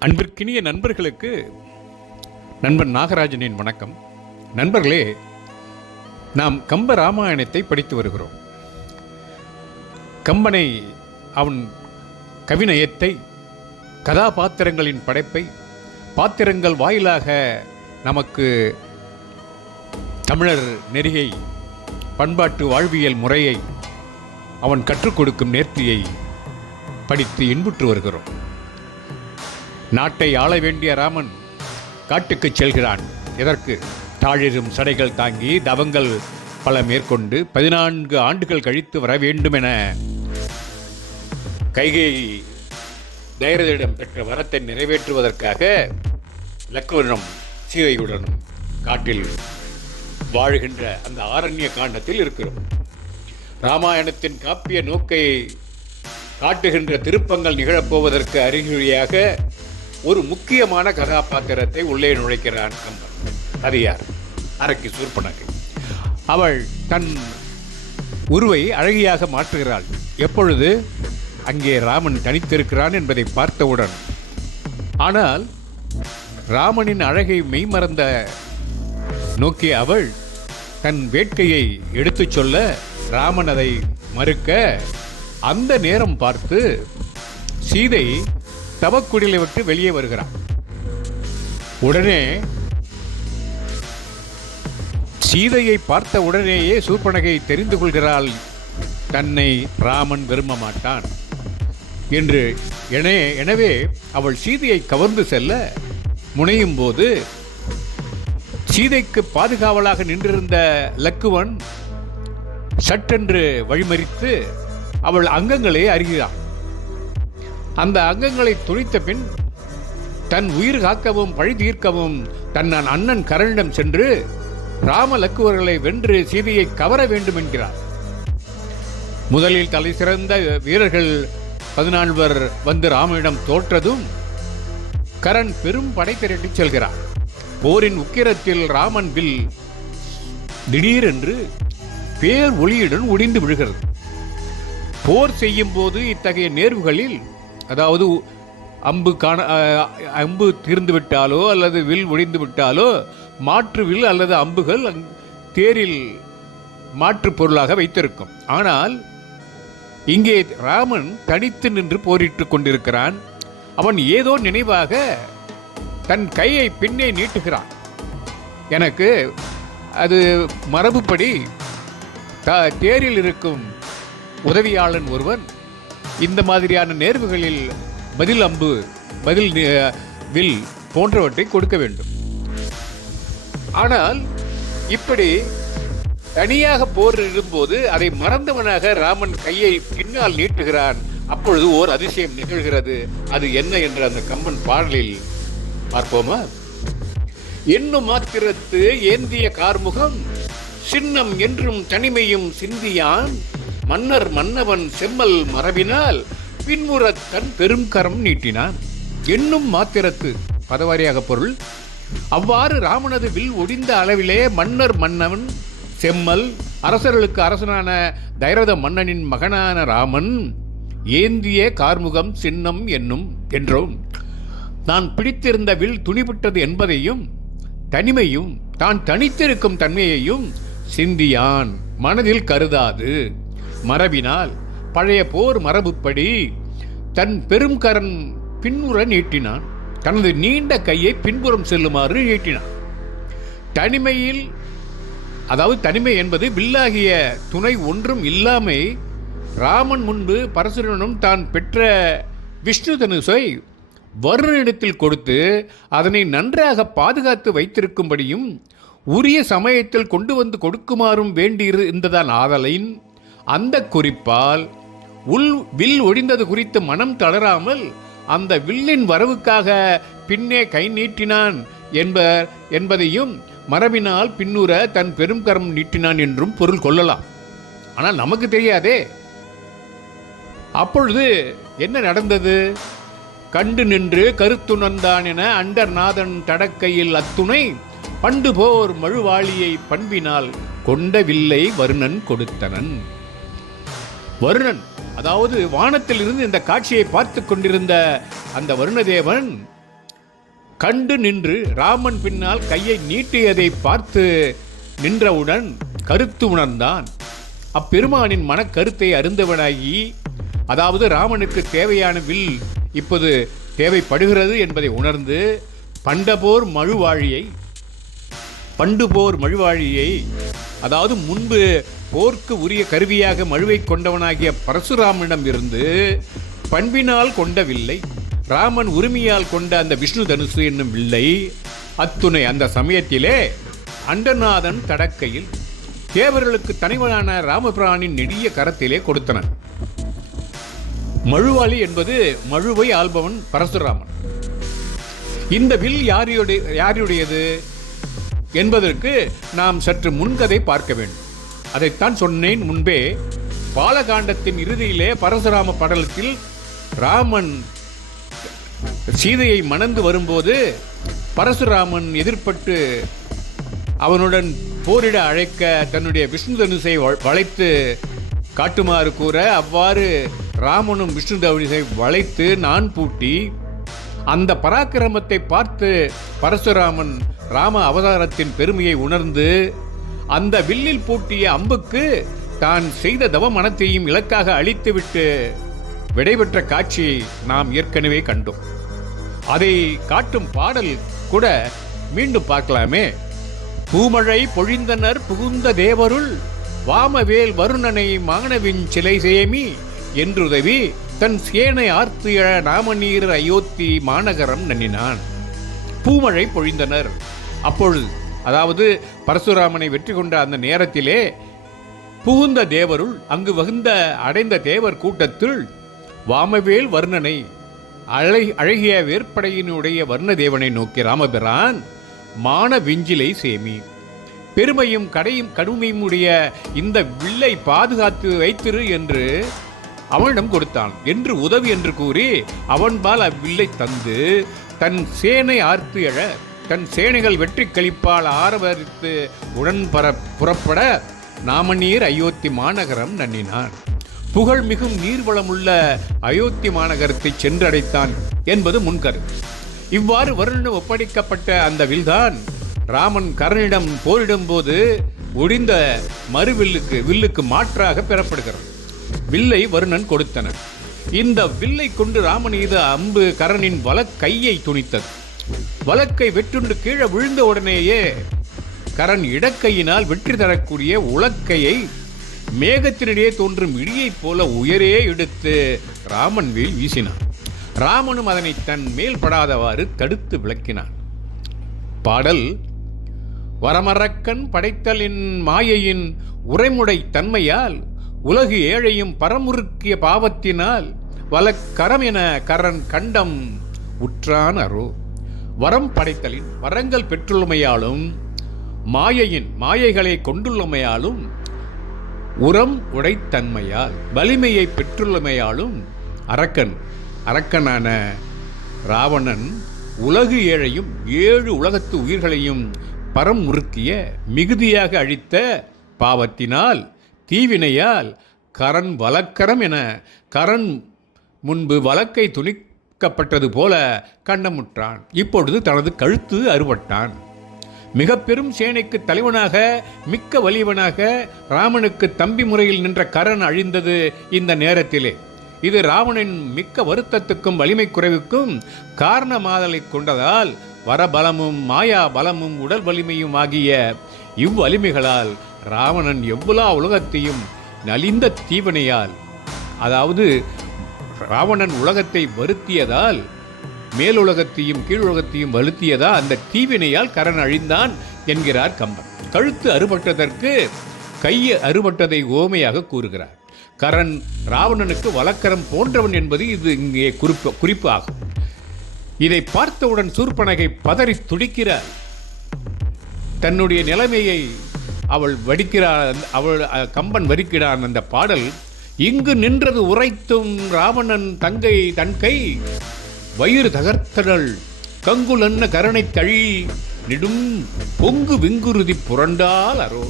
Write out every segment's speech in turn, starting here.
அன்பிற்கினிய நண்பர்களுக்கு நண்பன் நாகராஜனின் வணக்கம். நண்பர்களே நாம் கம்ப ராமாயணத்தை படித்து வருகிறோம். கம்பனை அவன் கவிநயத்தை கதாபாத்திரங்களின் படைப்பை பாத்திரங்கள் வாயிலாக நமக்கு தமிழர் நெறியை பண்பாட்டு வாழ்வியல் முறையை அவன் கற்றுக் கொடுக்கும் நேர்த்தியை படித்து இன்புற்று வருகிறோம். நாட்டை ஆள வேண்டிய ராமன் காட்டுக்குச் செல்கிறான். எதற்கு? தாழிரும் சடைகள் தாங்கி தவங்கள் பல மேற்கொண்டு பதினான்கு ஆண்டுகள் கழித்து வர வேண்டும் என கைகை தைரதியிடம் பெற்ற வரத்தை நிறைவேற்றுவதற்காக லக்குவனும் சீதையுடனும் காட்டில் வாழுகின்ற அந்த ஆரண்ய காண்டத்தில் இருக்கிறோம். ராமாயணத்தின் காப்பிய நோக்கை காட்டுகின்ற திருப்பங்கள் நிகழப்போவதற்கு அறிகுறியாக ஒரு முக்கியமான கதாபாத்திரத்தை உள்ளே நுழைக்கிறான் கம்பன் அது யார்? அரக்கி சூர்பனகை. அவள் தன் உருவை அழகியாக மாற்றுகிறாள். எப்பொழுது? அங்கே ராமன் தனித்திருக்கிறான் என்பதை பார்த்தவுடன். ஆனால் ராமனின் அழகை மெய்மறந்த நோக்கிய அவள் தன் வேட்கையை எடுத்துச் சொல்ல ராமன் அதை மறுக்க அந்த நேரம் பார்த்து சீதை தவக்குடிலை விட்டு வெளியே வருகிறான். உடனே சீதையை பார்த்த உடனேயே சூர்பனகை தெரிந்து கொள்கிறாள். தன்னை ராமன் விரும்ப மாட்டான் என்று என- எனவே அவள் சீதையை கவர்ந்து செல்ல முனையும் போது சீதைக்கு பாதுகாவலாக நின்றிருந்த லக்குவன் சட்டென்று வழிமறித்து அவள் அங்கங்களை அறிகிறான் அந்த அங்கங்களை துணித்த பின் தன் உயிர் காக்கவும் பழி தீர்க்கவும் தன் அண்ணன் கரனிடம் சென்று ராம லக்குவர்களை வென்று சீதையை கவர வேண்டும் என்கிறார். முதலில் தலை சிறந்த வீரர்கள் பதினால்வர் வந்து ராமனிடம் தோற்றதும் கரண் பெரும் படை திரட்டிச் செல்கிறார். போரின் உக்கிரத்தில் ராமன் வில் திடீரென்று பேர் ஒளியுடன் ஒடிந்து விழுகிறது. போர் செய்யும் போது இத்தகைய நேர்வுகளில் அதாவது அம்பு காண அம்பு தீர்ந்து விட்டாலோ அல்லது வில் ஒழிந்து விட்டாலோ மாற்று வில் அல்லது அம்புகள் அங்- தேரில் மாற்று பொருளாக வைத்திருக்கும். ஆனால் இங்கே ராமன் தனித்து நின்று போரிட்டுக் கொண்டிருக்கிறான். அவன் ஏதோ நினைவாக தன் கையை பின்னே நீட்டுகிறான். எனக்கு அது மரபுப்படி த தேரில் இருக்கும் உதவியாளன் ஒருவன் இந்த மாதிரியான நேர்வுகளில் பதில் அம்பு பதில் வில் போன்றவற்றை கொடுக்க வேண்டும். ஆனால் இப்படி தனியாக போர் இடும்போது அதை மறந்தவனாக ராமன் கையை பின்னால் நீட்டுகிறான். அப்பொழுது ஓர் அதிசயம் நிகழ்கிறது. அது என்ன என்று அந்த கம்பன் பாடலில் பார்ப்போமா? என்னும் மாத்திரத்து ஏந்திய கார்முகம் சின்னம் என்றும் தனிமையும் சிந்தியான். மன்னர் மன்னவன் செம்மல் மரபினால் பின்முறத் தன் பெரும் கரம் நீட்டினான். என்னும் மாத்திரத்து பதவாரியாக பொருள். அவ்வாறு ராமனது வில் ஒடிந்த அளவிலே மன்னர் மன்னவன் செம்மல் அரசர்களுக்கு அரசனான தைரத மன்னனின் மகனான ராமன் ஏந்திய கார்முகம் சின்னம் என்னும் என்றோம் நான் பிடித்திருந்த வில் துணிவிட்டது என்பதையும் தனிமையும் தான் தனித்திருக்கும் தன்மையையும் சிந்தியான். மனதில் கருதாது. மரபினால் பழைய போர் மரபுப்படி தன் பெரும் கரன் பின்னுற நீட்டினான். தனது நீண்ட கையை பின்புறம் செல்லுமாறு நீட்டினான். தனிமையில் அதாவது தனிமை என்பது வில்லாகிய துணை ஒன்றும் இல்லாமை ராமன் முன்பு பரசுரனும் தான் பெற்ற விஷ்ணு தனுசை வருணனிடத்தில் கொடுத்து அதனை நன்றாக பாதுகாத்து வைத்திருக்கும்படியும் உரிய சமயத்தில் கொண்டு வந்து கொடுக்குமாறும் வேண்டியிருந்ததான் ஆதலின். அந்த குறிப்பால் உள் வில் ஒடிந்தது குறித்து மனம் தளராமல் அந்த வில்லின் வரவுக்காக பின்னே கை நீட்டினான் என்பர் என்பதையும் மரபினால் பின்னுற தன் பெரும் கரம் நீட்டினான் என்றும் பொருள் கொள்ளலாம். ஆனால் நமக்கு தெரியாதே. அப்பொழுது என்ன நடந்தது? கண்டு நின்று கருத்துணர்ந்தான் என அண்டர்நாதன் தடக்கையில் அத்துணை பண்டு போர் மழுவாளியை பண்பினால் கொண்ட வில்லை வருணன் கொடுத்தனன். வருணன். அதாவது வானத்தில் இருந்து இந்த காட்சியை பார்த்து கொண்டிருந்த அந்த வருணதேவன் கண்டு நின்று ராமன் பின்னால் கையை நீட்டியதை பார்த்து நின்றவுடன் கருத்து உணர்ந்தான். அப்பெருமானின் மனக்கருத்தை அருந்தவனாகி அதாவது ராமனுக்கு தேவையான வில் இப்போது தேவைப்படுகிறது என்பதை உணர்ந்து பண்டபோர் மழுவாழியை பண்டுபோர் மழுவாழியை அதாவது முன்பு போர்க்கு உரிய கருவியாக மழுவை கொண்டவனாகிய பரசுராமனிடம் இருந்து பண்பினால் கொண்டவில்லை ராமன் உரிமையால் கொண்ட அந்த விஷ்ணு தனுசு என்னும் வில்லை அத்துணை அந்த சமயத்திலே அண்டநாதன் தடக்கையில் தேவர்களுக்கு தனிவனான ராமபிரானின் நெடிய கரத்திலே கொடுத்தனர் மழுவாளி என்பது மழுவை ஆள்பவன் பரசுராமன். இந்த வில் யாருடைய யாருடையது என்பதற்கு நாம் சற்று முன்கதை பார்க்க வேண்டும். அதைத்தான் சொன்னேன் முன்பே. பாலகாண்டத்தின் இறுதியிலே பரசுராம படலத்தில் ராமன் சீதையை மணந்து வரும்போது பரசுராமன் எதிர்ப்பட்டு அவனுடன் போரிட அழைக்க தன்னுடைய விஷ்ணு தனுசை வ- வளைத்து காட்டுமாறு கூற அவ்வாறு ராமனும் விஷ்ணு தனுசை வளைத்து நான் பூட்டி அந்த பராக்கிரமத்தை பார்த்து பரசுராமன் ராம அவதாரத்தின் பெருமையை உணர்ந்து அந்த வில்லில் பூட்டிய அம்புக்கு தான் செய்த தவ மனத்தையும் இலக்காக அழித்துவிட்டு விடைபெற்ற காட்சி நாம் ஏற்கனவே கண்டோம். அதை காட்டும் பாடல் கூட மீண்டும் பார்க்கலாமே. பூமழை பொழிந்தனர் புகுந்த தேவருள் வாமவேல் வருணனை மாணவின் சிலை சேமி என்றுதவி தன் சேனை ஆர்த்து நாமநீர் அயோத்தி மாநகரம் நன்னினான். பூமழை பொழிந்தனர். அப்பொழுது அதாவது பரசுராமனை வெற்றி கொண்ட அந்த நேரத்திலே புகுந்த தேவருள் அங்கு வகுந்த அடைந்த தேவர் கூட்டத்தில் வாமவேல் வர்ணனை அழை அழகிய வேற்படையினுடைய வர்ணதேவனை நோக்கி ராமபிரான் மான விஞ்சிலை சேமி. பெருமையும் கடையும் கடுமையும் உடைய இந்த வில்லை பாதுகாத்து வைத்திரு என்று அவனிடம் கொடுத்தான். என்று உதவி என்று கூறி அவன்பால் அவ்வில்லை தந்து தன் சேனை ஆர்த்து எழ தன் சேனைகள் வெற்றி கழிப்பால் ஆரவரித்து உடன் பர புறப்பட நாமநீர் அயோத்தி மாநகரம் நன்னினான். புகழ் மிகும் நீர்வளமுள்ள அயோத்தி மாநகரத்தை சென்றடைத்தான் என்பது முன்கரு. இவ்வாறு வருணன் ஒப்படைக்கப்பட்ட அந்த வில்தான் ராமன் கரனிடம் போரிடும் போது ஒடிந்த மறுவில்லுக்கு வில்லுக்கு மாற்றாக பெறப்படுகிறது வில்லை வருணன் கொடுத்தனர் இந்த வில்லை கொண்டு ராமன் மீது அம்பு கரனின் கையை துணித்தது. வலக்கை வெற்றுண்டு கீழே விழுந்த உடனேயே கரண் இடக்கையினால் வெற்றி தரக்கூடிய உலக்கையை மேகத்தினிடையே தோன்றும் இடியைப் போல உயரே எடுத்து ராமன் மேல் வீசினான். ராமனும் அதனை தன் மேல் படாதவாறு தடுத்து விளக்கினான். பாடல் வரமரக்கன் படைத்தலின் மாயையின் உரைமுடை தன்மையால் உலகு ஏழையும் பரமுறுக்கிய பாவத்தினால் வலக்கரம் என கரன் கண்டம் உற்றான் அரோ வரம் படைத்தலின் வரங்கள் பெற்றுள்ளமையாலும் மாயையின் மாயைகளை கொண்டுள்ளமையாலும் உரம் உடைத்தன்மையால் வலிமையை பெற்றுள்ளமையாலும் அரக்கன் அரக்கனான ராவணன் உலகு ஏழையும் ஏழு உலகத்து உயிர்களையும் பரம் உறுத்திய மிகுதியாக அழித்த பாவத்தினால் தீவினையால் கரண் வலக்கரம் என கரண் முன்பு வழக்கை துணி துணிக்கப்பட்டது போல கண்ணமுற்றான். இப்பொழுது தனது கழுத்து அறுபட்டான். மிக பெரும் சேனைக்கு தலைவனாக மிக்க வலிவனாக ராமனுக்கு தம்பி முறையில் நின்ற கரண் அழிந்தது இந்த நேரத்திலே. இது ராவணன் மிக்க வருத்தத்துக்கும் வலிமை குறைவுக்கும் காரணமாதலை கொண்டதால் வரபலமும் மாயா பலமும் உடல் வலிமையும் ஆகிய இவ்வலிமைகளால் ராவணன் எவ்வளா உலகத்தையும் நலிந்த தீவனையால் அதாவது ராவணன் உலகத்தை வருத்தியதால் மேலுலகத்தையும் கீழுலகத்தையும் வலுத்தியதா அந்த தீவினையால் கரண் அழிந்தான் என்கிறார் கம்பன். கழுத்து அறுபட்டதற்கு கையை அறுபட்டதை ஓமையாக கூறுகிறார். கரண் ராவணனுக்கு வழக்கரம் போன்றவன் என்பது இது இங்கே குறிப்பு குறிப்பு ஆகும். இதை பார்த்தவுடன் சூர்பனகை பதறி துடிக்கிறார். தன்னுடைய நிலைமையை அவள் வடிக்கிறாள் அவள் கம்பன் வரிக்கிறான் அந்த பாடல் இங்கு நின்றது உரைத்தும் ராவணன் தங்கை தன்கை வயிறு தகர்த்தனள் கங்குலன்ன கரணை தழி நிடும் பொங்கு விங்குருதி புரண்டால் அரோ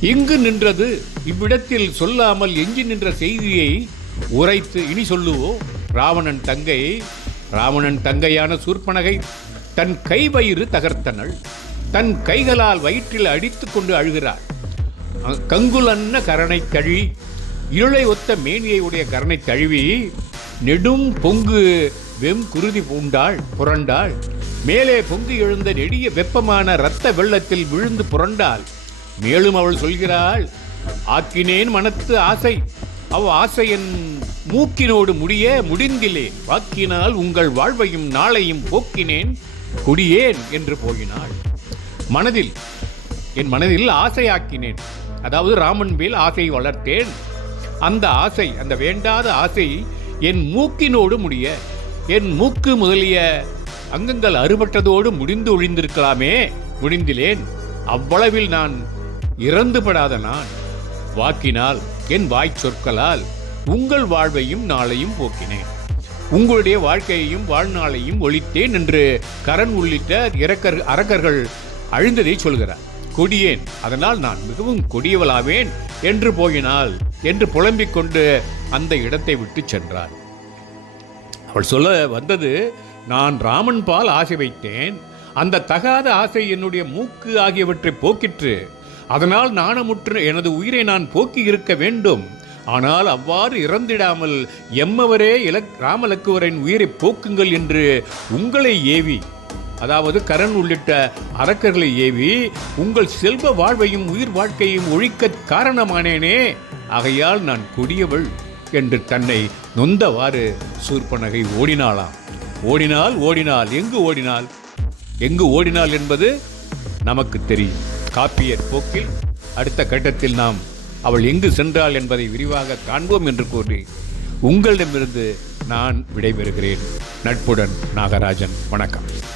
இங்கு நின்றது இவ்விடத்தில் சொல்லாமல் எஞ்சி நின்ற செய்தியை உரைத்து இனி சொல்லுவோ? ராவணன் தங்கை ராவணன் தங்கையான சூர்பனகை தன் கை வயிறு தகர்த்தனள் தன் கைகளால் வயிற்றில் அடித்துக் கொண்டு அழுகிறாள். கங்குலன்ன கரணை கழி இருளை ஒத்த மேனியை உடைய கரணை தழுவி நெடும் பொங்கு வெம் குருதி பூண்டாள் புரண்டாள். மேலே பொங்கி எழுந்த நெடிய வெப்பமான இரத்த வெள்ளத்தில் விழுந்து புரண்டாள். மேலும் அவள் சொல்கிறாள் ஆக்கினேன் மனத்து ஆசை. அவ் ஆசை என் மூக்கினோடு முடிய முடிந்திலேன் வாக்கினால் உங்கள் வாழ்வையும் நாளையும் போக்கினேன் குடியேன் என்று போகினாள். மனதில் என் மனதில் ஆசையாக்கினேன். அதாவது ராமன் மேல் ஆசை வளர்த்தேன். அந்த ஆசை அந்த வேண்டாத ஆசை என் மூக்கினோடு முடிய என் மூக்கு முதலிய அங்கங்கள் அறுபட்டதோடு முடிந்து ஒழிந்திருக்கலாமே முடிந்திலேன். அவ்வளவில் நான் இறந்துபடாத நான். வாக்கினால் என் வாய் சொற்களால் உங்கள் வாழ்வையும் நாளையும் போக்கினேன். உங்களுடைய வாழ்க்கையையும் வாழ்நாளையும் ஒழித்தேன் என்று கரண் உள்ளிட்ட இறக்கர் அரக்கர்கள் அழிந்ததை சொல்கிறார். கொடியேன். அதனால் நான் மிகவும் கொடியவளாவேன் என்று போயினாள் என்று புலம்பிக் கொண்டு அந்த இடத்தை விட்டு சென்றார். அவள் சொல்ல வந்தது நான் ராமன் பால் ஆசை வைத்தேன். அந்த தகாத ஆசை என்னுடைய மூக்கு ஆகியவற்றை போக்கிற்று. அதனால் நாணமுற்று எனது உயிரை நான் போக்கி இருக்க வேண்டும். ஆனால் அவ்வாறு இறந்திடாமல் எம்மவரே இலக் ராமலக்குவரின் உயிரை போக்குங்கள் என்று உங்களை ஏவி அதாவது கரண் உள்ளிட்ட அரக்கர்களை ஏவி உங்கள் செல்வ வாழ்வையும் உயிர் வாழ்க்கையும் ஒழிக்க காரணமானேனே. ஆகையால் நான் கொடியவள் என்று தன்னை நொந்தவாறு சூர்பனகை ஓடினாளாம். ஓடினால் ஓடினாள் எங்கு ஓடினாள் எங்கு ஓடினாள் என்பது நமக்கு தெரியும். காப்பியர் போக்கில் அடுத்த கட்டத்தில் நாம் அவள் எங்கு சென்றாள் என்பதை விரிவாக காண்போம் என்று கூறி உங்களிடமிருந்து நான் விடைபெறுகிறேன். நட்புடன் நாகராஜன் வணக்கம்.